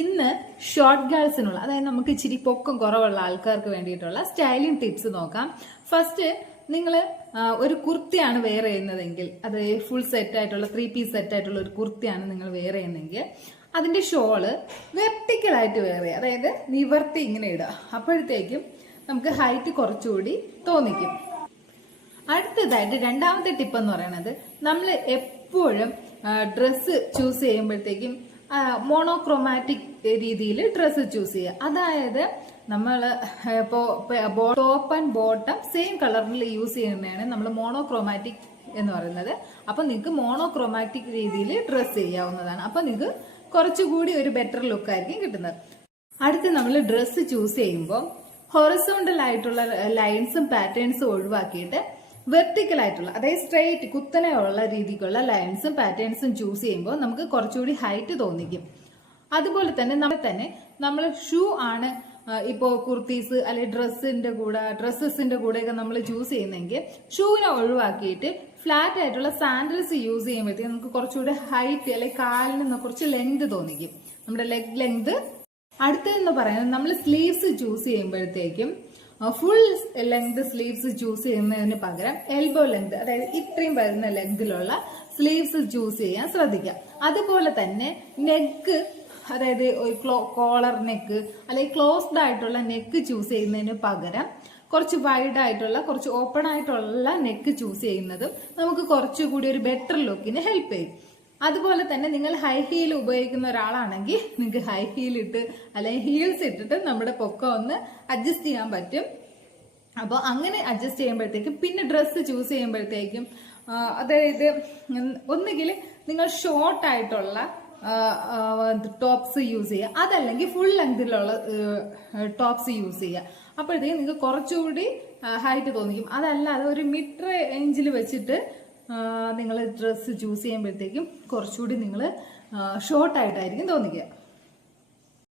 ഇന്ന് ഷോർട്ട് ഗേൾസിനുള്ള, അതായത് നമുക്ക് ഇച്ചിരി പൊക്കം കുറവുള്ള ആൾക്കാർക്ക് വേണ്ടിയിട്ടുള്ള സ്റ്റൈലിംഗ് ടിപ്സ് നോക്കാം. ഫസ്റ്റ്, നിങ്ങൾ ഒരു കുർത്തിയാണ് വെയർ ചെയ്യുന്നതെങ്കിൽ, അത് ഫുൾ സെറ്റ് ആയിട്ടുള്ള 3 പീസ് സെറ്റ് ആയിട്ടുള്ള ഒരു കുർത്തിയാണ് നിങ്ങൾ വെയർ ചെയ്യുന്നതെങ്കിൽ അതിന്റെ ഷോള് വെർട്ടിക്കലായിട്ട് വെയർ ചെയ്യുക, അതായത് നിവർത്തി ഇങ്ങനെ ഇടുക. അപ്പോഴത്തേക്കും നമുക്ക് ഹൈറ്റ് കുറച്ചുകൂടി തോന്നിക്കും. അടുത്തതായിട്ട് രണ്ടാമത്തെ ടിപ്പ് എന്ന് പറയുന്നത്, നമ്മൾ എപ്പോഴും ഡ്രസ്സ് ചൂസ് ചെയ്യുമ്പോഴത്തേക്കും മോണോക്രോമാറ്റിക് രീതിയിൽ ഡ്രസ്സ് ചൂസ് ചെയ്യുക. അതായത് നമ്മൾ ഇപ്പോൾ ടോപ്പ് ആൻഡ് ബോട്ടം സെയിം കളറിൽ യൂസ് ചെയ്യുന്നതാണ് നമ്മൾ മോണോക്രോമാറ്റിക് എന്ന് പറയുന്നത്. അപ്പൊ നിങ്ങൾക്ക് മോണോക്രോമാറ്റിക് രീതിയിൽ ഡ്രസ്സ് ചെയ്യാവുന്നതാണ്. അപ്പൊ നിങ്ങൾക്ക് കുറച്ചുകൂടി ഒരു ബെറ്റർ ലുക്ക് ആയിരിക്കും കിട്ടുന്നത്. അടുത്ത് നമ്മൾ ഡ്രസ്സ് ചൂസ് ചെയ്യുമ്പോൾ ഹൊറിസോണ്ടൽ ആയിട്ടുള്ള ലൈൻസും പാറ്റേൺസും ഒഴിവാക്കിയിട്ട് വെർട്ടിക്കൽ ആയിട്ടുള്ള, അതായത് സ്ട്രെയിറ്റ് കുത്തനെയുള്ള രീതിക്കുള്ള ലൈൻസും പാറ്റേൺസും ചൂസ് ചെയ്യുമ്പോൾ നമുക്ക് കുറച്ചുകൂടി ഹൈറ്റ് തോന്നിക്കും. അതുപോലെ തന്നെ നമ്മൾ ഷൂ ആണ് ഇപ്പോൾ കുർത്തീസ് അല്ലെങ്കിൽ ഡ്രസ്സസിന്റെ കൂടെയൊക്കെ നമ്മൾ ചൂസ് ചെയ്യുന്നെങ്കിൽ ഷൂവിനെ ഒഴിവാക്കിയിട്ട് ഫ്ലാറ്റ് ആയിട്ടുള്ള സാൻഡൽസ് യൂസ് ചെയ്യുമ്പോഴത്തേക്കും നമുക്ക് കുറച്ചുകൂടി ഹൈറ്റ് അല്ലെങ്കിൽ കാലിന് കുറച്ച് ലെങ്ത് തോന്നിക്കും, നമ്മുടെ ലെഗ് ലെങ്ത്. അടുത്തതെന്ന് പറയുന്നത്, നമ്മൾ സ്ലീവ്സ് ചൂസ് ചെയ്യുമ്പോഴത്തേക്കും ഫുൾ ലെങ്ത് സ്ലീവ്സ് ചൂസ് ചെയ്യുന്നതിന് പകരം എൽബോ ലെങ്ത്, അതായത് ഇത്രയും വരുന്ന ലെങ്തിലുള്ള സ്ലീവ്സ് ചൂസ് ചെയ്യാൻ ശ്രദ്ധിക്കുക. അതുപോലെ തന്നെ നെക്ക്, അതായത് കോളർ നെക്ക് അല്ലെങ്കിൽ ക്ലോസ്ഡ് ആയിട്ടുള്ള നെക്ക് ചൂസ് ചെയ്യുന്നതിന് പകരം കുറച്ച് വൈഡ് ആയിട്ടുള്ള, കുറച്ച് ഓപ്പൺ ആയിട്ടുള്ള നെക്ക് ചൂസ് ചെയ്യുന്നതും നമുക്ക് കുറച്ചുകൂടി ഒരു ബെറ്റർ ലുക്കിന് ഹെൽപ്പ് ചെയ്യും. അതുപോലെ തന്നെ നിങ്ങൾ ഹൈ ഹീൽ ഉപയോഗിക്കുന്ന ഒരാളാണെങ്കിൽ നിങ്ങൾക്ക് ഹൈ ഹീൽ ഇട്ട് അല്ലെങ്കിൽ ഹീൽസ് ഇട്ടിട്ട് നമ്മുടെ പൊക്കം ഒന്ന് അഡ്ജസ്റ്റ് ചെയ്യാൻ പറ്റും. അപ്പോൾ അങ്ങനെ അഡ്ജസ്റ്റ് ചെയ്യുമ്പോഴത്തേക്കും പിന്നെ ഡ്രസ്സ് ചൂസ് ചെയ്യുമ്പോഴത്തേക്കും, അതായത് ഒന്നുകിൽ നിങ്ങൾ ഷോർട്ട് ആയിട്ടുള്ള ടോപ്സ് യൂസ് ചെയ്യുക, അതല്ലെങ്കിൽ ഫുൾ ലെങ്തിലുള്ള ടോപ്സ് യൂസ് ചെയ്യുക. അപ്പോഴത്തേക്കും നിങ്ങൾക്ക് കുറച്ചുകൂടി ഹൈറ്റ് തോന്നിക്കും. അതല്ലാതെ ഒരു മിഡ് റേഞ്ചിൽ വെച്ചിട്ട് നിങ്ങൾ ഡ്രസ്സ് ചൂസ് ചെയ്യുമ്പോഴത്തേക്കും കുറച്ചുകൂടി നിങ്ങൾ ഷോർട്ടായിട്ടായിരിക്കും തോന്നിക്കുക.